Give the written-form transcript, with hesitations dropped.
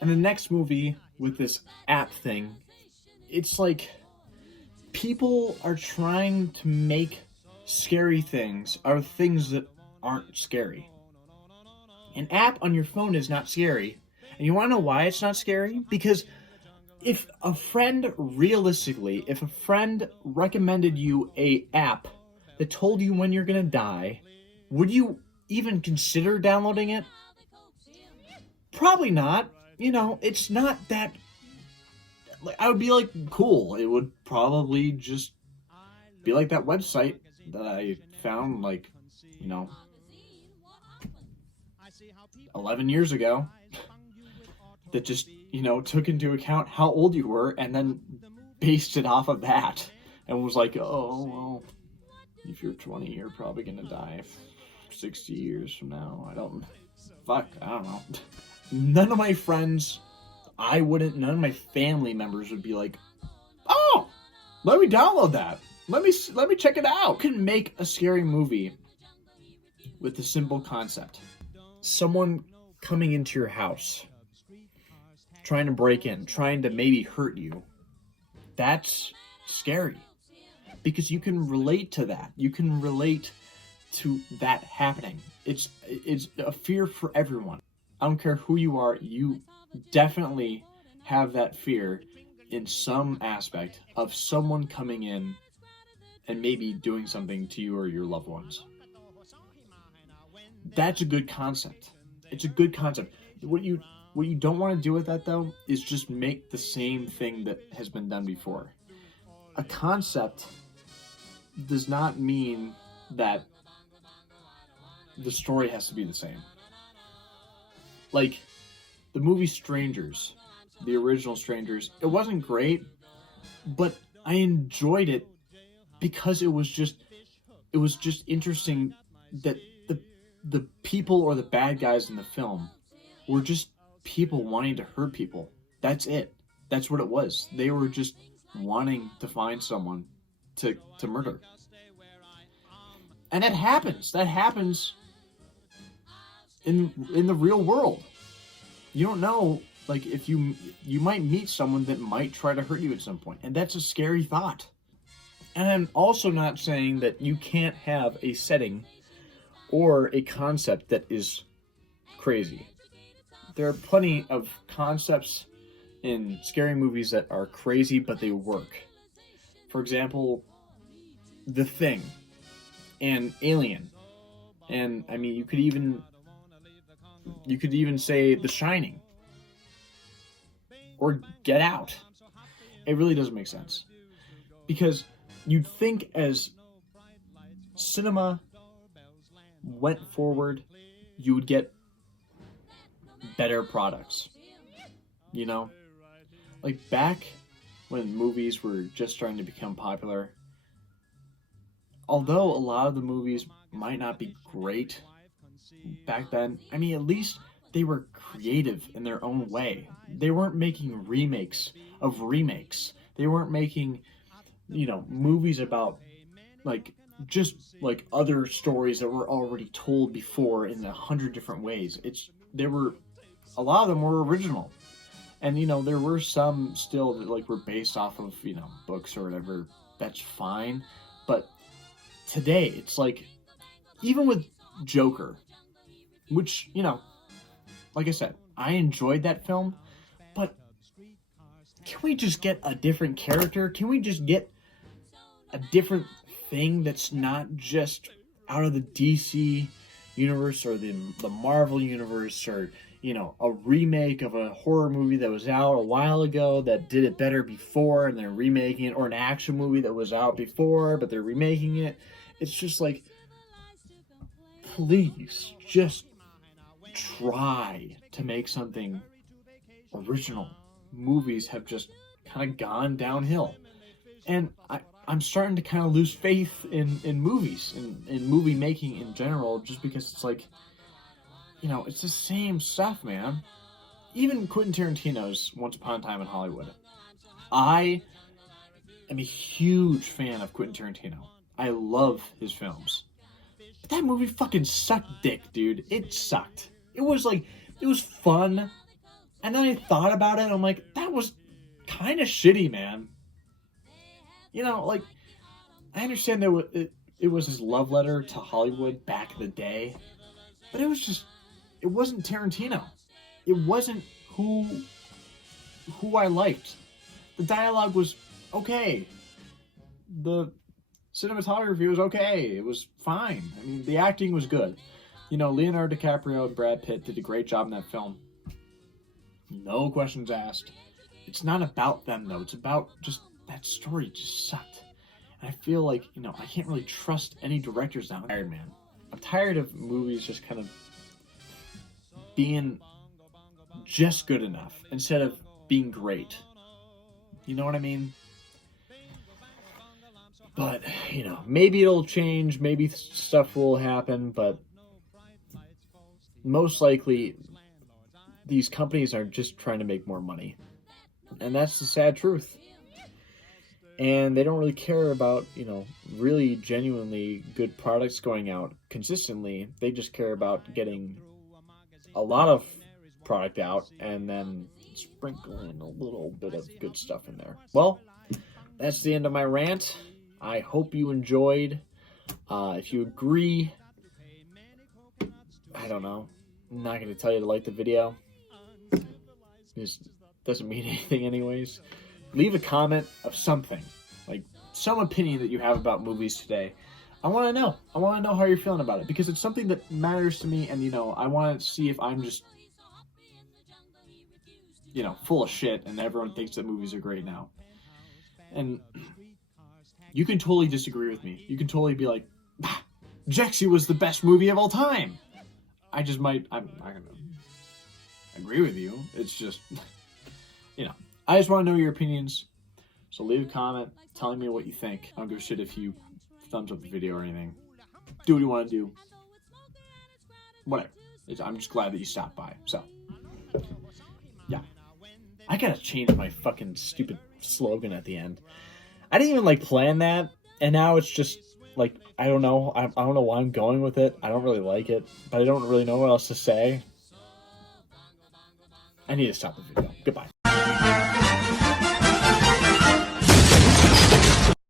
And the next movie with this app thing, it's like people are trying to make scary things out of things that aren't scary. An app on your phone is not scary. And you want to know why it's not scary? Because if a friend, realistically, if a friend recommended you a app that told you when you're going to die, would you even consider downloading it? Probably not. It's not that. I would be like, cool. It would probably just be like that website that I found, you know, 11 years ago that just, took into account how old you were and then based it off of that and was like, oh, well, if you're 20, you're probably going to die 60 years from now. I don't know. None of my friends, none of my family members would be like, oh, let me download that. Let me check it out. You can make a scary movie with a simple concept. Someone coming into your house, trying to break in, trying to maybe hurt you. That's scary. Because you can relate to that. You can relate to that happening. It's a fear for everyone. I don't care who you are, you definitely have that fear in some aspect of someone coming in and maybe doing something to you or your loved ones. That's a good concept. It's a good concept. What you don't want to do with that, though, is just make the same thing that has been done before. A concept does not mean that the story has to be the same. Like, the movie Strangers, the original Strangers, it wasn't great, but I enjoyed it because it was just interesting that the people or the bad guys in the film were just people wanting to hurt people. That's it. That's what it was. They were just wanting to find someone to murder. And that happens. That happens in the real world. You don't know, like, if you might meet someone that might try to hurt you at some point, and that's a scary thought. And I'm also not saying that you can't have a setting or a concept that is crazy. There are plenty of concepts in scary movies that are crazy, but they work. For example, The Thing and Alien. And I mean, you could even say The Shining or Get Out. It really doesn't make sense. Because you'd think as cinema went forward, you would get better products. Like back when movies were just starting to become popular, although a lot of the movies might not be great back then, I mean, at least they were creative in their own way. They weren't making remakes of remakes. They weren't making, movies about just other stories that were already told before in 100 different ways. A lot of them were original. And, there were some still that were based off of, books or whatever. That's fine. But today, it's even with Joker, which, like I said, I enjoyed that film, but can we just get a different character? Can we just get a different thing that's not just out of the DC universe or the Marvel universe, or a remake of a horror movie that was out a while ago that did it better before and they're remaking it, or an action movie that was out before but they're remaking it? It's just please just try to make something original. Movies have just kind of gone downhill, and I'm starting to kind of lose faith in movies, in movie making in general, just because it's it's the same stuff, man. Even Quentin Tarantino's Once Upon a Time in Hollywood. I am a huge fan of Quentin Tarantino. I love his films. But that movie fucking sucked dick, dude. It sucked. It was fun And then I thought about it, and I'm like, that was kind of shitty, man. You know, like, I understand that it was his love letter to Hollywood back in the day, but it wasn't Tarantino. It wasn't who I liked. The dialogue was okay. The cinematography was okay. It was fine. I mean, the acting was good. You know, Leonardo DiCaprio and Brad Pitt did a great job in that film. No questions asked. It's not about them, though. It's about just that story just sucked. And I feel like, you know, I can't really trust any directors now. I'm tired, man. I'm tired of movies just kind of being just good enough instead of being great. You know what I mean? But, you know, maybe it'll change, maybe stuff will happen, but most likely these companies are just trying to make more money. And that's the sad truth. And they don't really care about, you know, really genuinely good products going out consistently. They just care about getting a lot of product out and then sprinkle in a little bit of good stuff in there. Well, that's the end of my rant. I hope you enjoyed. If you agree, I don't know. I'm not going to tell you to like the video. This doesn't mean anything anyways. Leave a comment of something, like some opinion that you have about movies today. I want to know. I want to know how you're feeling about it, because it's something that matters to me, and, you know, I want to see if I'm just, you know, full of shit and everyone thinks that movies are great now. And you can totally disagree with me. You can totally be like, Jexy was the best movie of all time. I'm not going to agree with you. It's just, you know, I just want to know your opinions. So leave a comment telling me what you think. I don't give a shit if you thumbs up the video or anything. Do what you want to do. Whatever. I'm just glad that you stopped by. So, yeah. I gotta change my fucking stupid slogan at the end. I didn't even, like, plan that. And now it's just, like, I don't know. I don't know why I'm going with it. I don't really like it. But I don't really know what else to say. I need to stop the video. Goodbye.